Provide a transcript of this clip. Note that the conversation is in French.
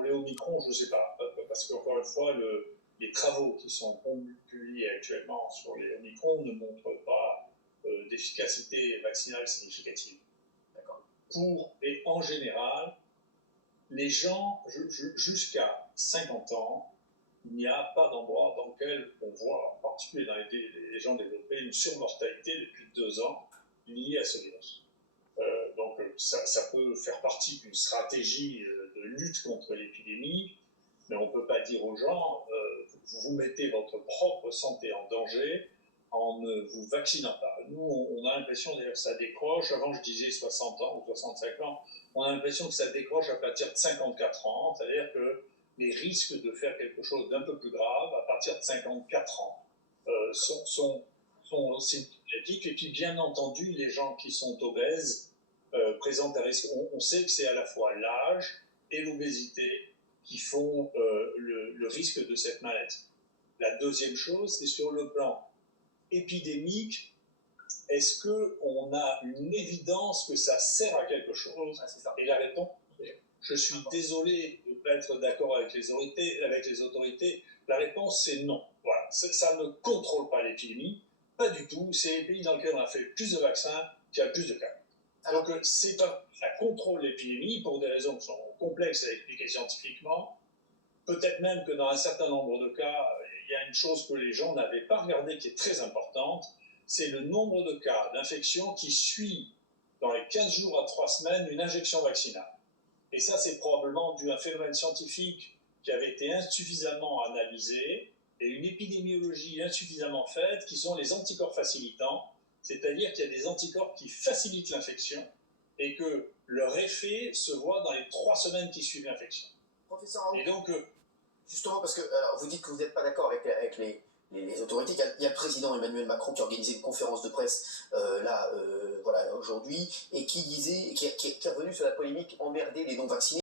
pour les Omicron, je ne sais pas, parce qu'encore une fois, les travaux qui sont publiés actuellement sur les Omicron ne montrent pas d'efficacité vaccinale significative. Et en général, les gens, jusqu'à 50 ans, il n'y a pas d'endroit dans lequel on voit, en particulier dans les gens développés, une surmortalité depuis 2 ans liée à ce virus. Donc ça peut faire partie d'une stratégie de lutte contre l'épidémie, mais on ne peut pas dire aux gens vous mettez votre propre santé en danger en ne vous vaccinant pas. Nous, on a l'impression d'ailleurs que ça décroche. Avant, je disais 60 ans ou 65 ans. On a l'impression que ça décroche à partir de 54 ans, c'est-à-dire que les risques de faire quelque chose d'un peu plus grave à partir de 54 ans sont significatifs. Et puis, bien entendu, les gens qui sont obèses présentent un risque. On sait que c'est à la fois l'âge et l'obésité qui font le risque de cette maladie. La deuxième chose, c'est sur le plan épidémique. Est-ce qu'on a une évidence que ça sert à quelque chose? Et la réponse, je suis désolé de ne pas être d'accord avec les autorités, la réponse c'est non. Voilà. Ça ne contrôle pas l'épidémie, pas du tout. C'est les pays dans lesquels on a fait plus de vaccins qui a plus de cas. Alors que ça contrôle l'épidémie pour des raisons qui sont complexes à expliquer scientifiquement. Peut-être même que dans un certain nombre de cas, il y a une chose que les gens n'avaient pas regardée qui est très importante, c'est le nombre de cas d'infection qui suit dans les 15 jours à 3 semaines une injection vaccinale. Et ça, c'est probablement dû à un phénomène scientifique qui avait été insuffisamment analysé et une épidémiologie insuffisamment faite, qui sont les anticorps facilitants, c'est-à-dire qu'il y a des anticorps qui facilitent l'infection et que leur effet se voit dans les 3 semaines qui suivent l'infection. Professeur Et donc, justement, parce que vous dites que vous n'êtes pas d'accord avec les autorités. Il y a le président Emmanuel Macron qui a organisé une conférence de presse voilà, aujourd'hui, et qui disait, qui est revenu sur la polémique emmerder les non-vaccinés.